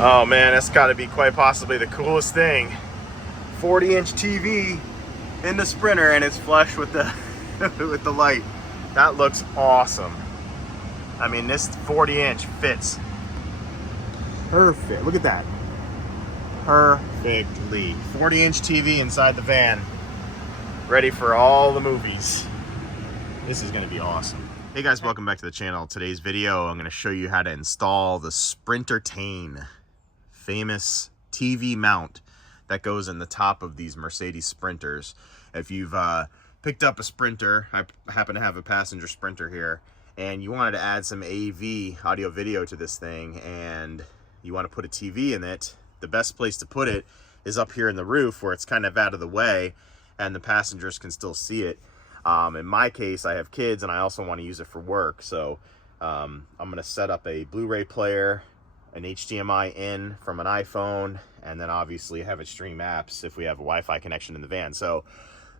Oh man, that's got to be quite possibly the coolest thing. 40-inch TV in the Sprinter, and it's flush with the with the light. That looks awesome. I mean, this 40-inch fits perfect. Look at that. Perfectly. 40-inch TV inside the van, ready for all the movies. This is going to be awesome. Hey guys, welcome back to the channel. Today's video, I'm going to show you how to install the Sprintertain famous TV mount that goes in the top of these Mercedes Sprinters. If you've picked up a Sprinter, I happen to have a passenger Sprinter here, and you wanted to add some AV, audio video, to this thing, and you want to put a TV in it, the best place to put it is up here in the roof where it's kind of out of the way and the passengers can still see it. In my case, I have kids and I also want to use it for work, so I'm going to set up a Blu-ray player, an HDMI in from an iPhone, and then obviously have it stream apps if we have a Wi-Fi connection in the van. So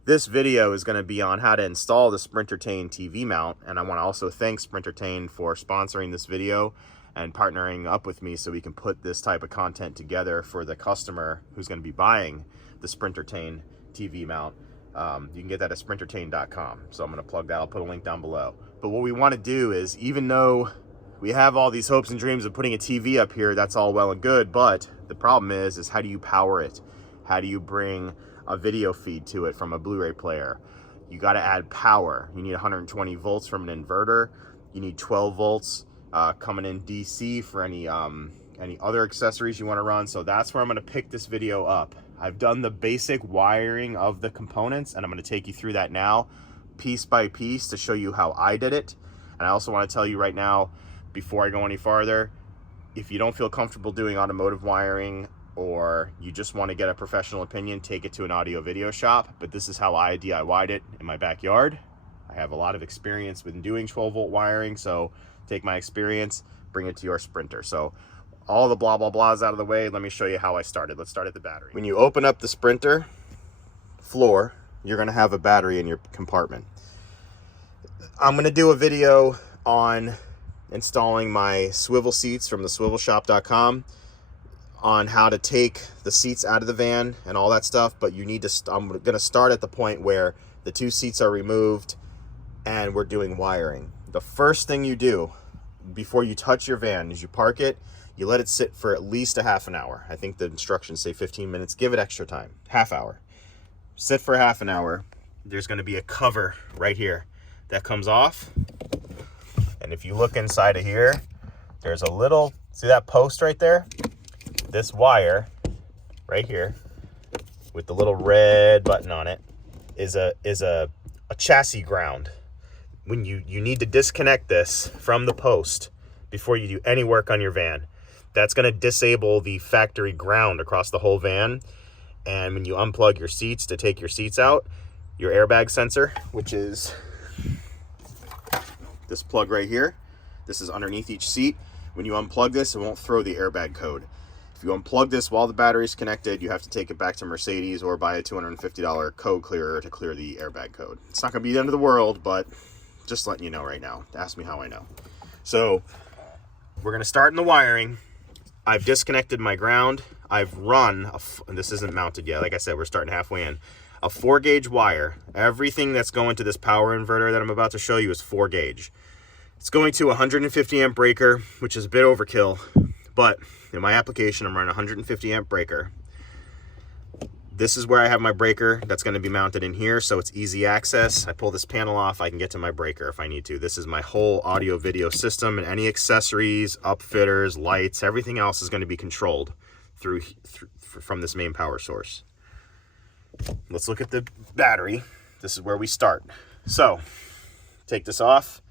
this video is going to be on how to install the Sprintertain TV mount, and I want to also thank Sprintertain for sponsoring this video and partnering up with me so we can put this type of content together for the customer who's going to be buying the Sprintertain TV mount. You can get that at sprintertain.com. So I'm going to plug that. I'll put a link down below. But what we want to do is, even though we have all these hopes and dreams of putting a TV up here, that's all well and good, but the problem is how do you power it? How do you bring a video feed to it from a Blu-ray player? You got to add power. You need 120 volts from an inverter. You need 12 volts coming in DC for any other accessories you want to run. So that's where I'm going to pick this video up. I've done the basic wiring of the components, and I'm going to take you through that now, piece by piece, to show you how I did it. And I also want to tell you right now, before I go any farther, if you don't feel comfortable doing automotive wiring, or you just want to get a professional opinion, take it to an audio video shop. But this is how I DIY'd it in my backyard. I have a lot of experience with doing 12 volt wiring, so take my experience, bring it to your Sprinter. So all the blah blah blahs out of the way, let me show you how I started. Let's start at the battery. When you open up the Sprinter floor, you're going to have a battery in your compartment. I'm going to do a video on installing my swivel seats from the swivelshop.com on how to take the seats out of the van and all that stuff, but you need to I'm going to start at the point where the two seats are removed and we're doing wiring. The first thing you do before you touch your van is you park it, you let it sit for at least a half an hour. I think the instructions say 15 minutes. Give it extra time, half hour. Sit for half an hour. There's going to be a cover right here that comes off. And if you look inside of here, there's a little, see that post right there? This wire right here with the little red button on it is a chassis ground. When you need to disconnect this from the post before you do any work on your van. That's going to disable the factory ground across the whole van. And when you unplug your seats to take your seats out, your airbag sensor, which is this plug right here, this is underneath each seat. When you unplug this, it won't throw the airbag code. If you unplug this while the battery's connected, you have to take it back to Mercedes or buy a $250 code clearer to clear the airbag code. It's not going to be the end of the world, but just letting you know right now. Ask me how I know. So we're going to start in the wiring. I've disconnected my ground. I've run, this isn't mounted yet. Like I said, we're starting halfway in. A 4-gauge wire. Everything that's going to this power inverter that I'm about to show you is 4 gauge. It's going to a 150 amp breaker, which is a bit overkill, but in my application, I'm running a 150 amp breaker. This is where I have my breaker that's going to be mounted in here, so it's easy access. I pull this panel off, I can get to my breaker if I need to. This is my whole audio video system, and any accessories, upfitters, lights, everything else is going to be controlled from this main power source. Let's look at the battery. This is where we start. So take this off.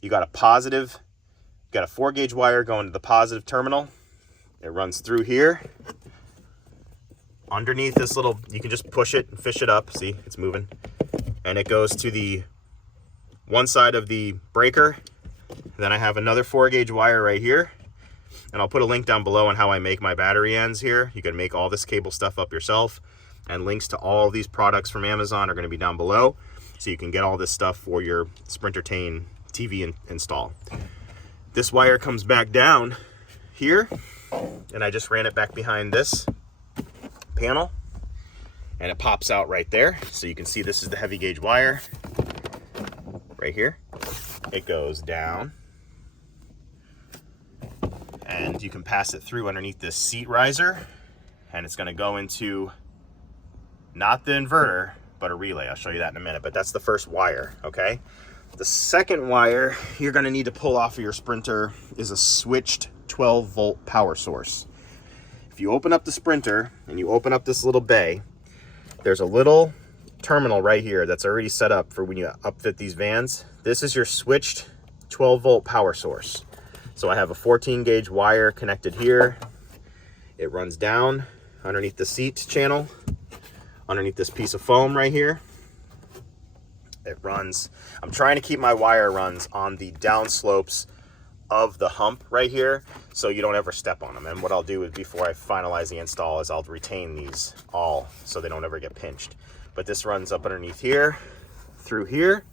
You got a 4-gauge wire going to the positive terminal. It runs through here. Underneath this little, you can just push it and fish it up. See, it's moving. And it goes to the one side of the breaker. Then I have another 4-gauge wire right here. And I'll put a link down below on how I make my battery ends here. You can make all this cable stuff up yourself. And links to all these products from Amazon are going to be down below. So you can get all this stuff for your Sprintertain TV install. This wire comes back down here and I just ran it back behind this panel, and it pops out right there. So you can see this is the heavy gauge wire right here. It goes down, and you can pass it through underneath this seat riser, and it's going to go into not the inverter, but a relay. I'll show you that in a minute, but that's the first wire, okay? The second wire you're going to need to pull off of your Sprinter is a switched 12-volt power source. If you open up the Sprinter and you open up this little bay, there's a little terminal right here that's already set up for when you upfit these vans. This is your switched 12-volt power source. So I have a 14-gauge wire connected here. It runs down underneath the seat channel, underneath this piece of foam right here. It runs, I'm trying to keep my wire runs on the down slopes of the hump right here so you don't ever step on them. And what I'll do is, before I finalize the install, is I'll retain these all so they don't ever get pinched. But this runs up underneath here, through here,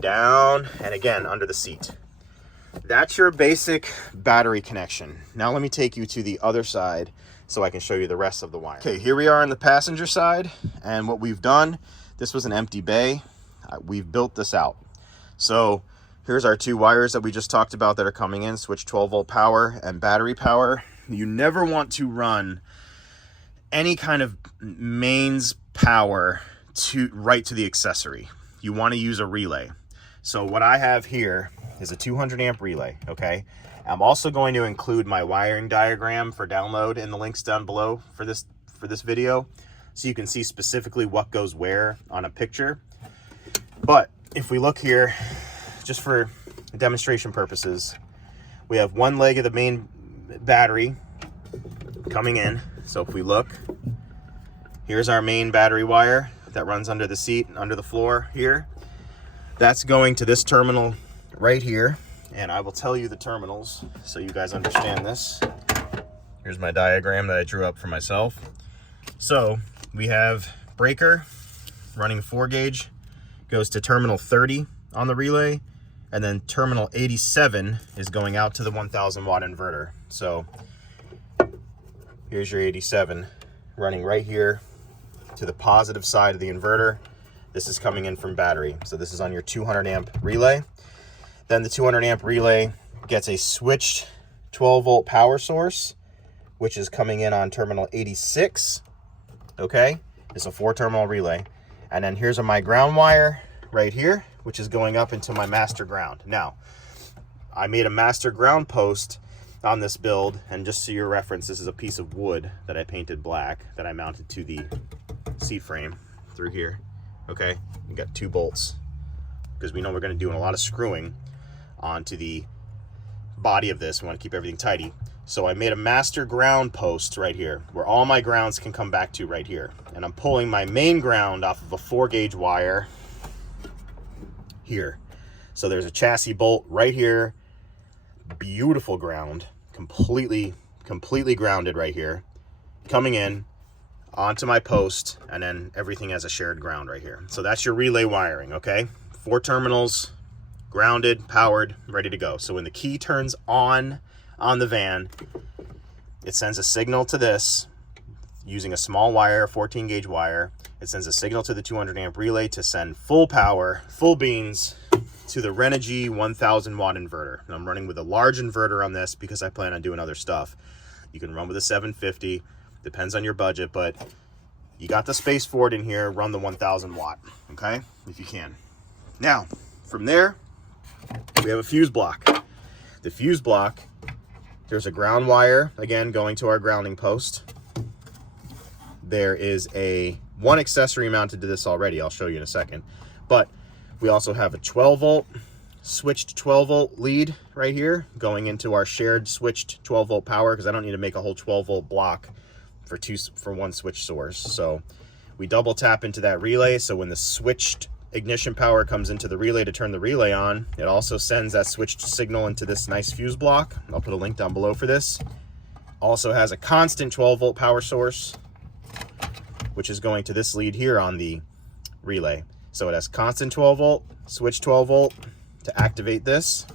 down, and again under the seat. That's your basic battery connection. Now let me take you to the other side so I can show you the rest of the wire. Okay, here we are on the passenger side, and what we've done, this was an empty bay. We've built this out. So here's our two wires that we just talked about that are coming in, switch 12-volt power and battery power. You never want to run any kind of mains power right to the accessory. You want to use a relay. So what I have here is a 200 amp relay, okay? I'm also going to include my wiring diagram for download in the links down below for this video, so you can see specifically what goes where on a picture. But if we look here, just for demonstration purposes, we have one leg of the main battery coming in. So if we look, here's our main battery wire that runs under the seat, under the floor here. That's going to this terminal right here. And I will tell you the terminals so you guys understand this. Here's my diagram that I drew up for myself. So we have breaker running 4-gauge, goes to terminal 30 on the relay, and then terminal 87 is going out to the 1000 watt inverter. So here's your 87 running right here to the positive side of the inverter. This is coming in from battery. So this is on your 200 amp relay. Then the 200 amp relay gets a switched 12-volt power source, which is coming in on terminal 86, okay? It's a 4-terminal relay. And then here's my ground wire right here, which is going up into my master ground. Now, I made a master ground post on this build, and just so your reference, this is a piece of wood that I painted black that I mounted to the seat frame through here, okay? We got 2 bolts, because we know we're going to do a lot of screwing onto the body of this. We want to keep everything tidy. So I made a master ground post right here where all my grounds can come back to right here. And I'm pulling my main ground off of a 4-gauge wire here. So there's a chassis bolt right here. Beautiful ground, completely grounded right here, coming in onto my post, and then everything has a shared ground right here. So that's your relay wiring, okay? 4 terminals, grounded, powered, ready to go. So when the key turns on the van, it sends a signal to this using a small wire, 14-gauge wire. It sends a signal to the 200 amp relay to send full power, full beans to the Renogy 1000 watt inverter. And I'm running with a large inverter on this because I plan on doing other stuff. You can run with a 750, depends on your budget, but you got the space for it in here, run the 1000 watt, okay? If you can. Now, from there, we have a fuse block. The fuse block, there's a ground wire, again, going to our grounding post. There is one accessory mounted to this already. I'll show you in a second. But we also have a 12-volt, switched 12-volt lead right here going into our shared switched 12-volt power, because I don't need to make a whole 12-volt block for one switch source. So we double tap into that relay. So when the switched ignition power comes into the relay to turn the relay on, it also sends that switched signal into this nice fuse block. I'll put a link down below for this. Also has a constant 12-volt power source, which is going to this lead here on the relay. So it has constant 12-volt, switch 12-volt to activate this.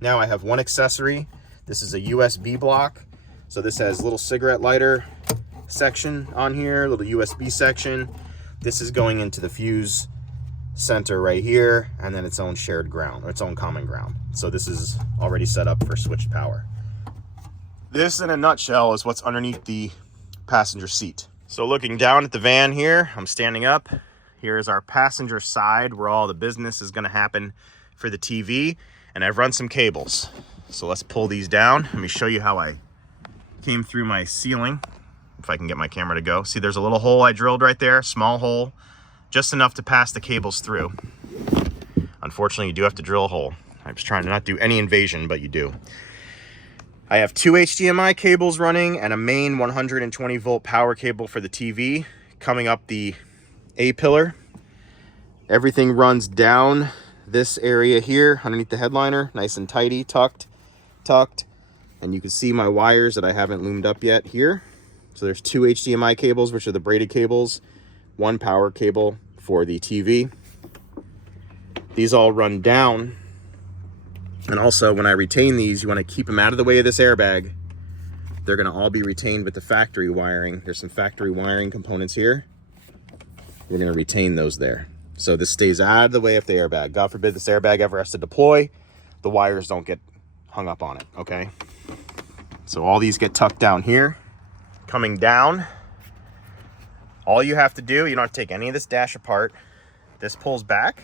Now I have one accessory. This is a USB block So this has little cigarette lighter section on here, little USB section. This is going into the fuse center right here, and then its own shared ground, or its own common ground. So this is already set up for switched power. This, in a nutshell, is what's underneath the passenger seat. So looking down at the van here, I'm standing up. Here is our passenger side where all the business is going to happen for the TV, and I've run some cables. So let's pull these down. Let me show you how I came through my ceiling, if I can get my camera to go. See, there's a little hole I drilled right there, small hole, just enough to pass the cables through. Unfortunately, you do have to drill a hole. I was trying to not do any invasion, but you do. I have 2 HDMI cables running and a main 120 volt power cable for the TV coming up the A-pillar. Everything runs down this area here underneath the headliner, nice and tidy, tucked. And you can see my wires that I haven't loomed up yet here. So there's 2 HDMI cables, which are the braided cables, 1 power cable for the TV. These all run down. And also, when I retain these, you want to keep them out of the way of this airbag. They're going to all be retained with the factory wiring. There's some factory wiring components here. We're going to retain those there. So this stays out of the way of the airbag. God forbid this airbag ever has to deploy, the wires don't get hung up on it, okay? So all these get tucked down here. Coming down, all you have to do, you don't have to take any of this dash apart. This pulls back.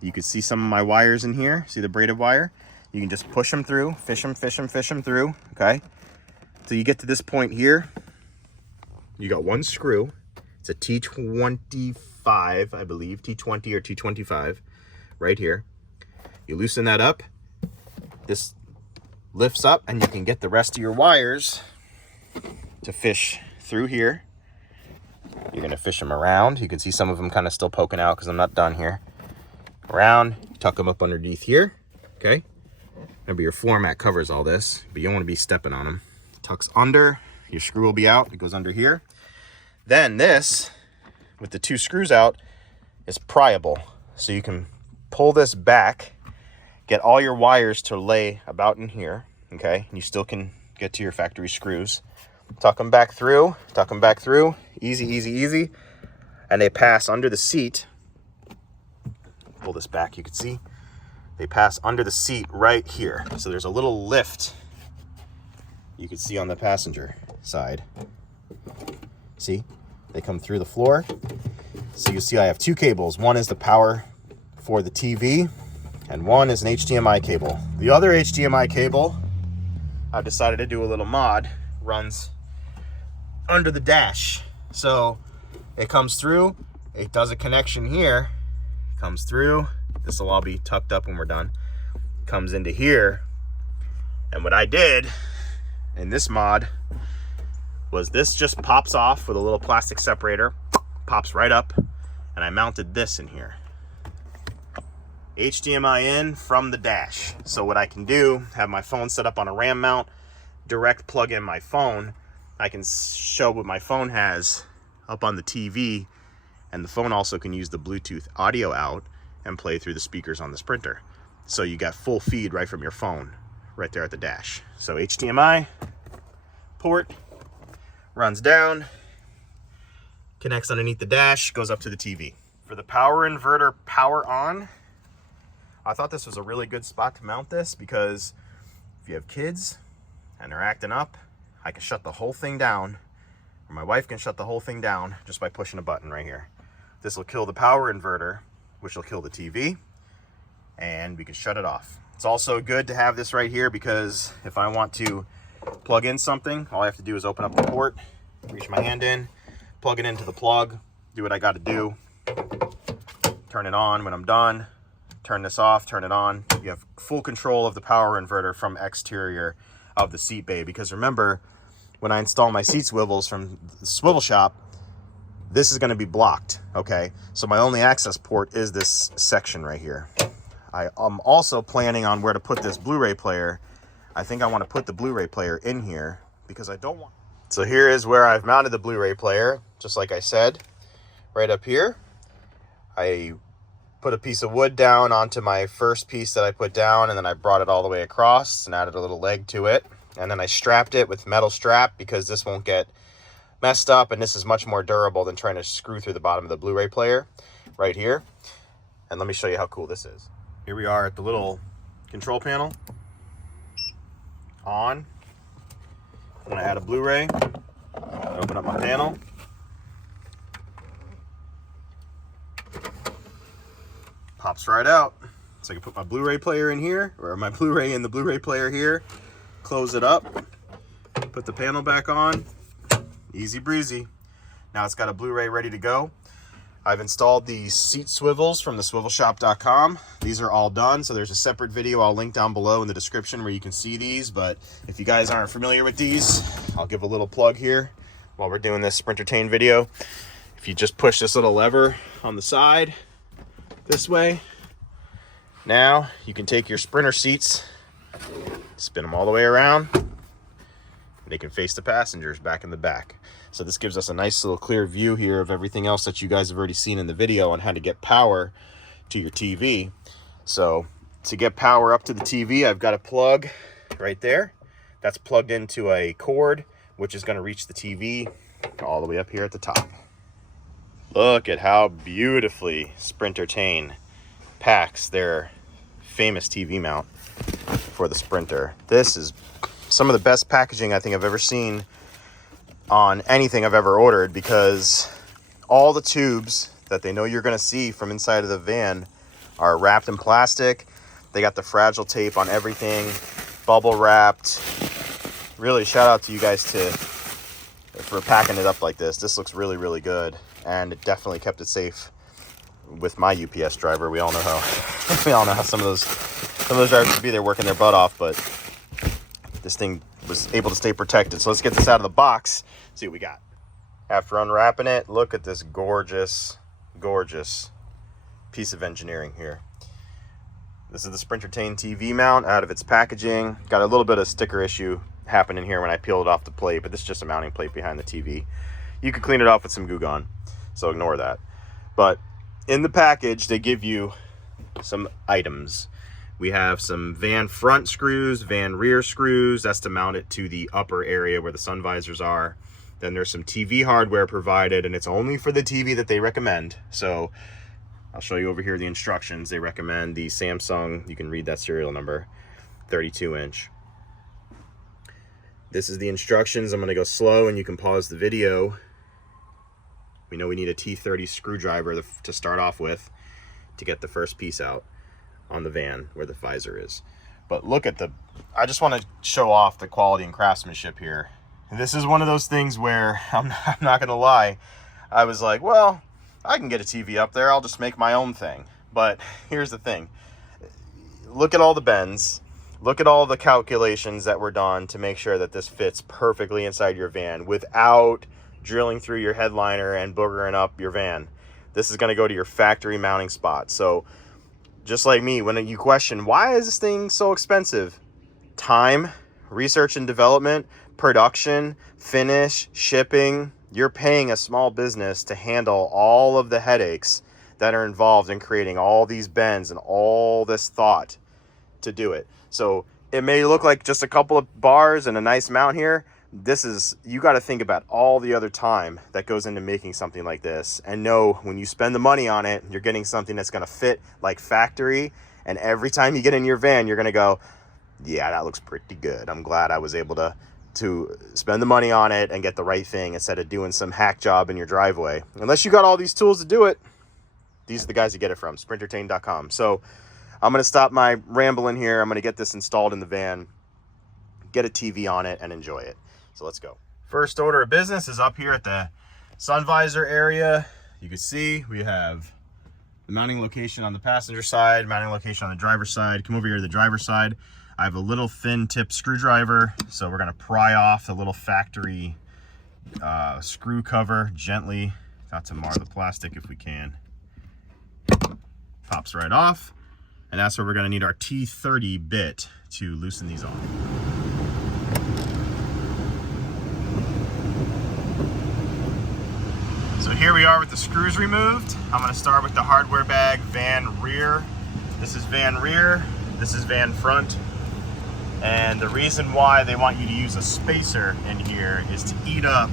You can see some of my wires in here. See the braided wire? You can just push them through, fish them through, okay? So you get to this point here. You got 1 screw. It's a T25, I believe, T20 or T25, right here. You loosen that up. This lifts up, and you can get the rest of your wires to fish through here. You're gonna fish them around. You can see some of them kind of still poking out because I'm not done here. Around, tuck them up underneath here, okay? Remember, your floor mat covers all this, but you don't want to be stepping on them. Tucks under, your screw will be out, it goes under here. Then this, with the 2 screws out, is pryable. So you can pull this back, get all your wires to lay about in here, okay? And you still can get to your factory screws. Tuck them back through, easy, easy, easy. And they pass under the seat. Pull this back, you can see they pass under the seat right here. So there's a little lift you can see on the passenger side. See, they come through the floor. So you see I have 2 cables. One is the power for the TV and one is an HDMI cable. The other HDMI cable, I've decided to do a little mod, runs under the dash. So it comes through, it does a connection here, comes through, this will all be tucked up when we're done, comes into here. And what I did in this mod was this just pops off with a little plastic separator, pops right up, and I mounted this in here. HDMI in from the dash. So what I can do, have my phone set up on a RAM mount, direct plug in my phone, I can show what my phone has up on the TV, and the phone also can use the Bluetooth audio out and play through the speakers on the Sprinter. So you got full feed right from your phone, right there at the dash. So HDMI port runs down, connects underneath the dash, goes up to the TV. For the power inverter power on, I thought this was a really good spot to mount this because if you have kids and they're acting up, I can shut the whole thing down, or my wife can shut the whole thing down just by pushing a button right here. This will kill the power inverter, which will kill the TV, and we can shut it off. It's also good to have this right here because if I want to plug in something, all I have to do is open up the port, reach my hand in, plug it into the plug, do what I got to do, turn it on when I'm done, turn this off, turn it on. You have full control of the power inverter from exterior of the seat bay, because remember, when I install my seat swivels from the swivel shop, this is going to be blocked, okay? So my only access port is this section right here. I am also planning on where to put this Blu-ray player. I think I want to put the Blu-ray player in here because I don't want... So here is where I've mounted the Blu-ray player, just like I said, right up here. I put a piece of wood down onto my first piece that I put down, and then I brought it all the way across and added a little leg to it. and then I strapped it with metal strap because this won't get messed up, and this is much more durable than trying to screw through the bottom of the Blu-ray player right here. And let me show you how cool this is. Here we are at the little control panel. On. I'm gonna add a Blu-ray. Open up my panel. Pops right out. So I can put my Blu-ray player in here, or my Blu-ray in the Blu-ray player here. Close it up. Put the panel back on. Easy breezy. Now it's got a Blu-ray ready to go. I've installed these seat swivels from theswivelshop.com. These are all done, so there's a separate video I'll link down below in the description where you can see these. But if you guys aren't familiar with these, I'll give a little plug here while we're doing this Sprintertain video. If you just push this little lever on the side this way, now you can take your Sprinter seats, spin them all the way around, and they can face the passengers back in the back. So this gives us a nice little clear view here of everything else that you guys have already seen in the video on how to get power to your TV. So to get power up to the TV, I've got a plug right there. That's plugged into a cord, which is going to reach the TV all the way up here at the top. Look at how beautifully Sprintertain packs their famous TV mount for the Sprinter. This is some of the best packaging I think I've ever seen on anything I've ever ordered, because all the tubes that they know you're going to see from inside of the van are wrapped in plastic. They got the fragile tape on everything, bubble wrapped. Really shout out to you guys for packing it up like this. This looks really, really good, and it definitely kept it safe with my UPS driver. We all know how some of those drivers could be there working their butt off, but this thing was able to stay protected. So let's get this out of the box, see what we got. After unwrapping it, look at this gorgeous, gorgeous piece of engineering here. This is the Sprintertain TV mount out of its packaging. Got a little bit of sticker issue happening here when I peeled it off the plate, but this is just a mounting plate behind the TV. You could clean it off with some Goo Gone, so ignore that. But in the package, they give you some items. We have some van front screws, van rear screws. That's to mount it to the upper area where the sun visors are. Then there's some TV hardware provided, and it's only for the TV that they recommend. So I'll show you over here the instructions. They recommend the Samsung, you can read that serial number, 32-inch. This is the instructions. I'm gonna go slow and you can pause the video. We know we need a T30 screwdriver to start off with to get the first piece out on the van where the visor is. But look at I just want to show off the quality and craftsmanship here. This is one of those things where I'm not gonna lie, I was like, well, I can get a TV up there, I'll just make my own thing. But here's the thing, look at all the bends, look at all the calculations that were done to make sure that this fits perfectly inside your van without drilling through your headliner and boogering up your van. This is going to go to your factory mounting spot. So just like me, when you question, why is this thing so expensive? Time, research and development, production, finish, shipping. You're paying a small business to handle all of the headaches that are involved in creating all these bends and all this thought to do it. So it may look like just a couple of bars and a nice mount here. You got to think about all the other time that goes into making something like this, and know when you spend the money on it, you're getting something that's going to fit like factory. And every time you get in your van, you're going to go, yeah, that looks pretty good. I'm glad I was able to spend the money on it and get the right thing instead of doing some hack job in your driveway. Unless you got all these tools to do it, these are the guys you get it from, Sprintertain.com. So I'm going to stop my rambling here. I'm going to get this installed in the van, get a TV on it, and enjoy it. So let's go. First order of business is up here at the sun visor area. You can see we have the mounting location on the passenger side, mounting location on the driver's side. Come over here to the driver's side. I have a little thin tip screwdriver, so we're going to pry off the little factory screw cover gently, not to mar the plastic if we can. Pops right off, and that's where we're going to need our T30 bit to loosen these off. So here we are with the screws removed. I'm going to start with the hardware bag, van rear. This is van rear, this is van front. And the reason why they want you to use a spacer in here is to eat up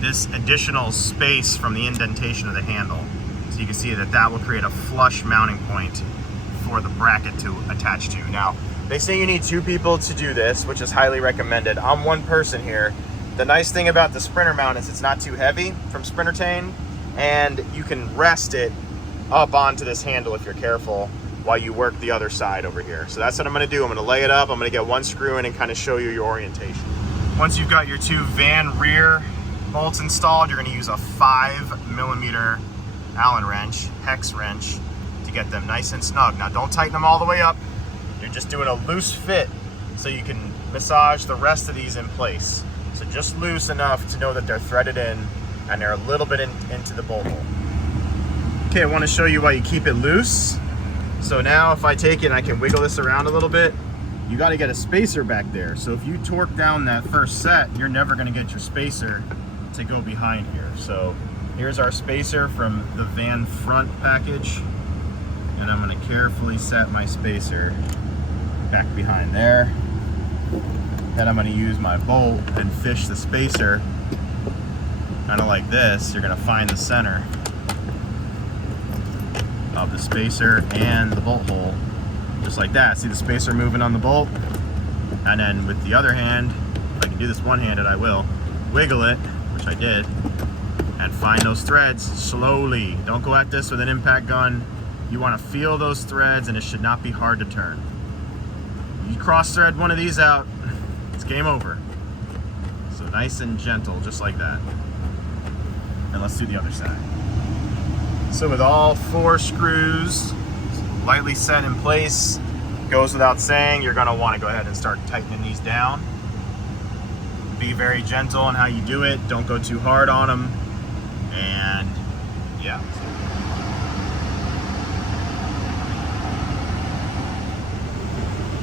this additional space from the indentation of the handle. So you can see that that will create a flush mounting point for the bracket to attach to. Now, they say you need 2 people to do this, which is highly recommended. I'm 1 person here. The nice thing about the Sprinter mount is it's not too heavy from Sprintertain, and you can rest it up onto this handle if you're careful while you work the other side over here. So that's what I'm gonna do. I'm gonna lay it up, I'm gonna get 1 screw in and kind of show you your orientation. Once you've got your 2 van rear bolts installed, you're gonna use a 5mm Allen wrench, hex wrench, to get them nice and snug. Now don't tighten them all the way up. You're just doing a loose fit so you can massage the rest of these in place. So just loose enough to know that they're threaded in and they're a little bit into the bolt hole. Okay, I want to show you why you keep it loose. So now if I take it and I can wiggle this around a little bit, you got to get a spacer back there. So if you torque down that first set, you're never going to get your spacer to go behind here. So here's our spacer from the van front package. And I'm going to carefully set my spacer back behind there. Then I'm going to use my bolt and fish the spacer kind of like this. You're going to find the center of the spacer and the bolt hole just like that. See the spacer moving on the bolt? And then with the other hand, if I can do this one-handed, I will wiggle it, which I did, and find those threads slowly. Don't go at this with an impact gun. You want to feel those threads, and it should not be hard to turn. You cross thread one of these out, it's game over. So nice and gentle, just like that. And let's do the other side. So with all 4 screws lightly set in place, goes without saying, you're gonna wanna go ahead and start tightening these down. Be very gentle on how you do it. Don't go too hard on them. And yeah.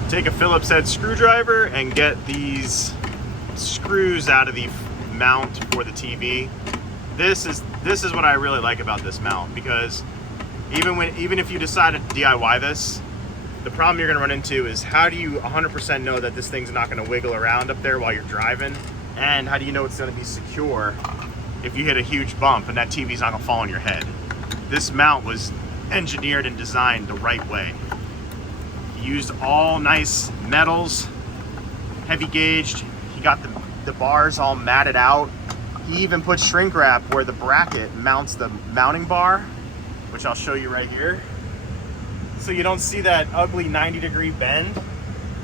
Take a Phillips head screwdriver and get these screws out of the mount for the TV. This is what I really like about this mount, because even if you decide to DIY this, the problem you're going to run into is how do you 100% know that this thing's not going to wiggle around up there while you're driving, and how do you know it's going to be secure if you hit a huge bump and that TV's not going to fall on your head. This mount was engineered and designed the right way. He used all nice metals, heavy gauged. He got the bars all matted out. He even put shrink wrap where the bracket mounts the mounting bar, which I'll show you right here. So you don't see that ugly 90-degree bend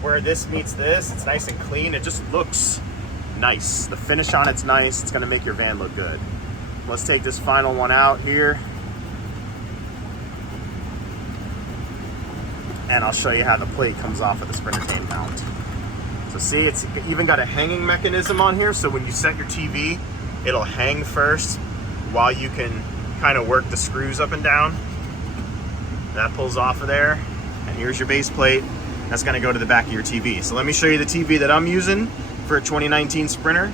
where this meets this. It's nice and clean. It just looks nice. The finish on it's nice. It's gonna make your van look good. Let's take this final one out here. And I'll show you how the plate comes off of the Sprintertain mount. So see, it's even got a hanging mechanism on here, so when you set your TV, it'll hang first while you can kind of work the screws up and down. That pulls off of there, and here's your base plate. That's gonna go to the back of your TV. So let me show you the TV that I'm using for a 2019 Sprinter,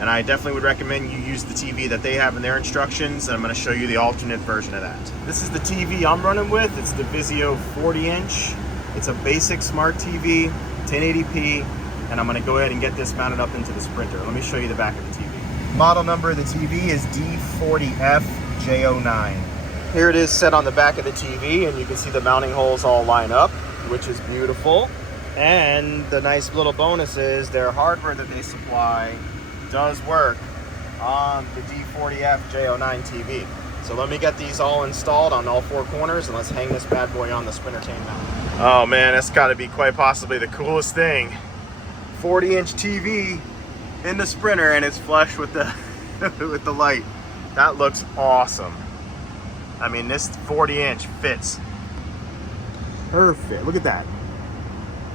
and I definitely would recommend you use the TV that they have in their instructions, and I'm gonna show you the alternate version of that. This is the TV I'm running with. It's the Vizio 40-inch. It's a basic smart TV, 1080p, and I'm gonna go ahead and get this mounted up into the Sprinter. Let me show you the back of the TV. Model number of the TV is D40FJ09. Here it is set on the back of the TV, and you can see the mounting holes all line up, which is beautiful. And the nice little bonus is their hardware that they supply does work on the D40FJ09 TV. So let me get these all installed on all 4 corners, and let's hang this bad boy on the Sprintertain mount. Oh man, that's gotta be quite possibly the coolest thing. 40-inch TV in the Sprinter, and it's flush with the with the light. That looks awesome. I mean, this 40-inch fits perfect. Look at that.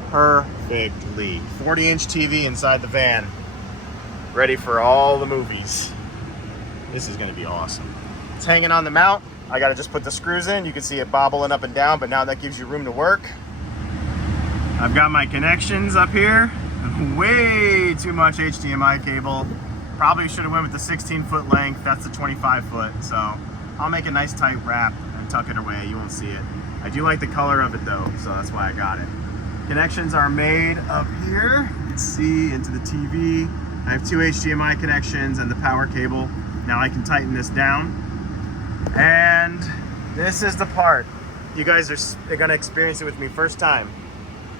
Perfectly. 40-inch TV inside the van, ready for all the movies. This is gonna be awesome. It's hanging on the mount. I gotta just put the screws in. You can see it bobbling up and down, but now that gives you room to work. I've got my connections up here. Way too much HDMI cable. Probably should have went with the 16-foot length. That's the 25-foot. So I'll make a nice tight wrap and tuck it away. You won't see it. I do like the color of it though, so that's why I got it. Connections are made up here. You can see into the TV. I have 2 HDMI connections and the power cable. Now I can tighten this down. And this is the part. You guys are gonna experience it with me first time.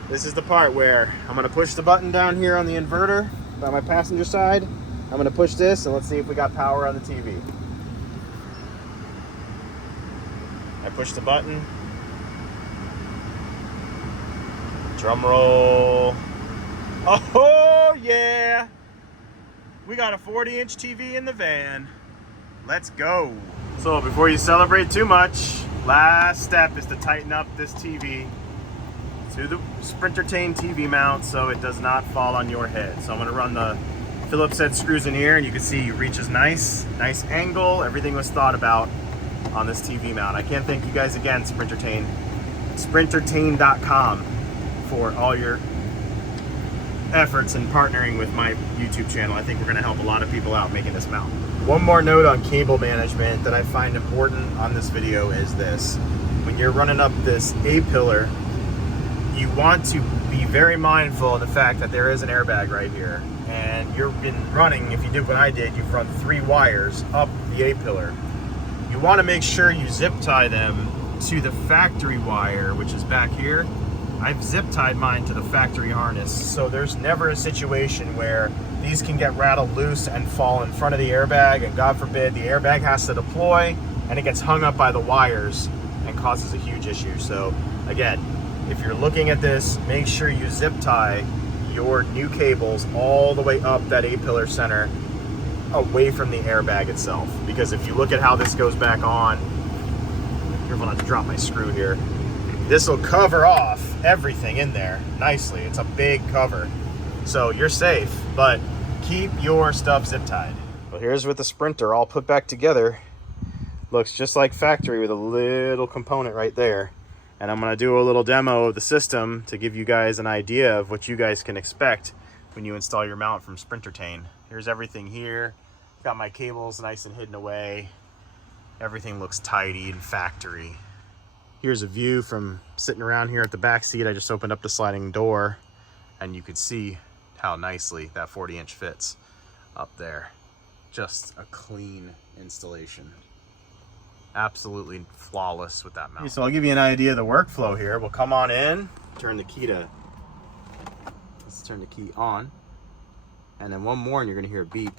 This is the part where I'm gonna push the button down here on the inverter by my passenger side. I'm gonna push this and let's see if we got power on the TV. I push the button. Drum roll. Oh yeah! We got a 40-inch TV in the van. Let's go. So before you celebrate too much, last step is to tighten up this TV to the Sprintertain TV mount so it does not fall on your head. So I'm gonna run the Phillips head screws in here and you can see it reaches nice angle. Everything was thought about on this TV mount. I can't thank you guys again, Sprintertain. Sprintertain.com for all your efforts in partnering with my YouTube channel. I think we're gonna help a lot of people out making this mount. One more note on cable management that I find important on this video is this. When you're running up this A-pillar, you want to be very mindful of the fact that there is an airbag right here. And you've been running, if you did what I did, you've run 3 wires up the A-pillar. You wanna make sure you zip tie them to the factory wire, which is back here. I've zip tied mine to the factory harness, so there's never a situation where these can get rattled loose and fall in front of the airbag, and God forbid the airbag has to deploy and it gets hung up by the wires and causes a huge issue. So again, if you're looking at this, make sure you zip tie your new cables all the way up that A-pillar center away from the airbag itself. Because if you look at how this goes back on, I'm gonna drop my screw here. This will cover off everything in there nicely. It's a big cover. So you're safe, but keep your stuff zip tied. Well, here's with the Sprinter all put back together. Looks just like factory with a little component right there. And I'm gonna do a little demo of the system to give you guys an idea of what you guys can expect when you install your mount from Sprintertain. Here's everything here. Got my cables nice and hidden away. Everything looks tidy and factory. Here's a view from sitting around here at the back seat. I just opened up the sliding door and you can see how nicely that 40-inch fits up there. Just a clean installation. Absolutely flawless with that mount. So I'll give you an idea of the workflow here. We'll come on in, let's turn the key on. And then one more and you're gonna hear a beep.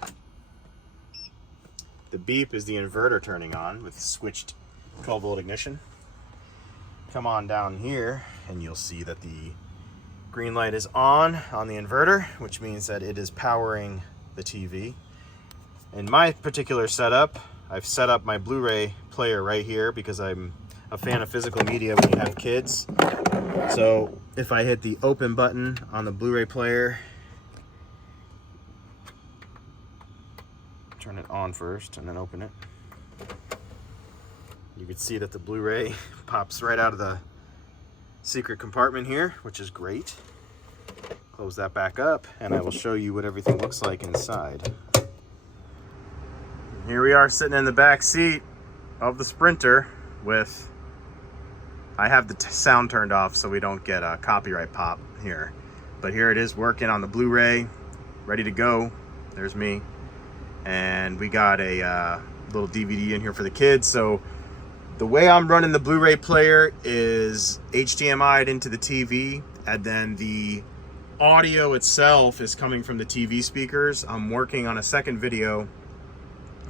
The beep is the inverter turning on with switched 12-volt ignition. Come on down here and you'll see that the green light is on the inverter, which means that it is powering the TV. In my particular setup, I've set up my Blu-ray player right here because I'm a fan of physical media when you have kids. So if I hit the open button on the Blu-ray player, turn it on first and then open it, you can see that the Blu-ray pops right out of the secret compartment here, which is great. Close that back up and I will show you what everything looks like inside. Here we are sitting in the back seat of the Sprinter with, I have the sound turned off so we don't get a copyright pop here. But here it is working on the Blu-ray, ready to go. There's me. And we got a little DVD in here for the kids. So the way I'm running the Blu-ray player is HDMI'd into the TV, and then the audio itself is coming from the TV speakers. I'm working on a second video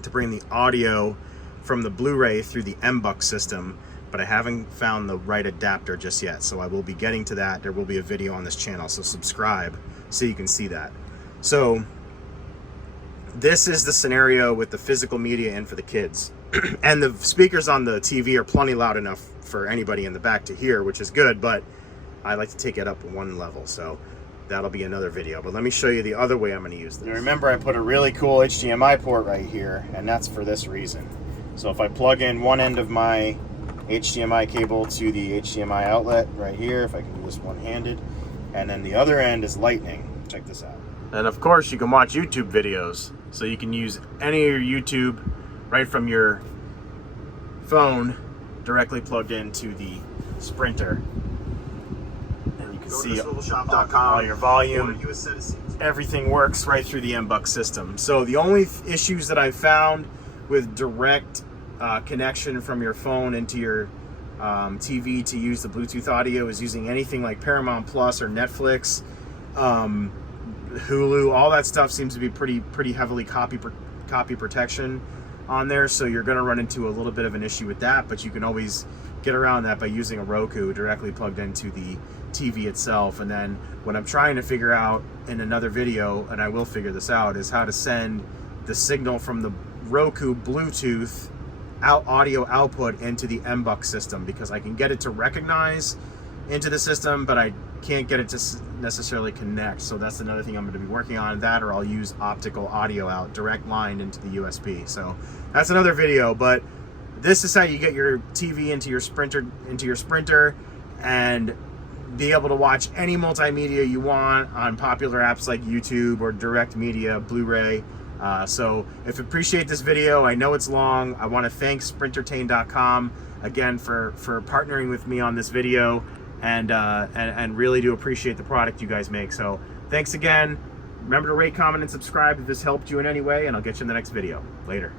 to bring the audio from the Blu-ray through the MBUX system, but I haven't found the right adapter just yet. So I will be getting to that. There will be a video on this channel, so subscribe so you can see that. So this is the scenario with the physical media and for the kids. And the speakers on the TV are plenty loud enough for anybody in the back to hear, which is good, but I like to take it up one level, so that'll be another video. But let me show you the other way I'm going to use this. Now remember, I put a really cool HDMI port right here, and that's for this reason. So if I plug in one end of my HDMI cable to the HDMI outlet right here, if I can do this one-handed, and then the other end is lightning. Check this out. And of course, you can watch YouTube videos, so you can use any of your YouTube right from your phone directly plugged into the Sprinter. And you can See all your volume. Everything works right through the MBUX system. So the only issues that I've found with direct connection from your phone into your TV to use the Bluetooth audio is using anything like Paramount Plus or Netflix, Hulu. All that stuff seems to be pretty heavily copy protection on there, so you're going to run into a little bit of an issue with that, but you can always get around that by using a Roku directly plugged into the TV itself. And then what I'm trying to figure out in another video, and I will figure this out, is how to send the signal from the Roku Bluetooth audio output into the MBUX system, because I can get it to recognize into the system, but I can't get it to necessarily connect. So that's another thing I'm going to be working on, that, or I'll use optical audio out, direct line into the USB. So that's another video, but this is how you get your TV into your Sprinter and be able to watch any multimedia you want on popular apps like YouTube or direct media, Blu-ray. So if you appreciate this video, I know it's long. I want to thank Sprintertain.com again for partnering with me on this video, and really do appreciate the product you guys make. So thanks again. Remember to rate, comment, and subscribe if this helped you in any way, and I'll get you in the next video. Later.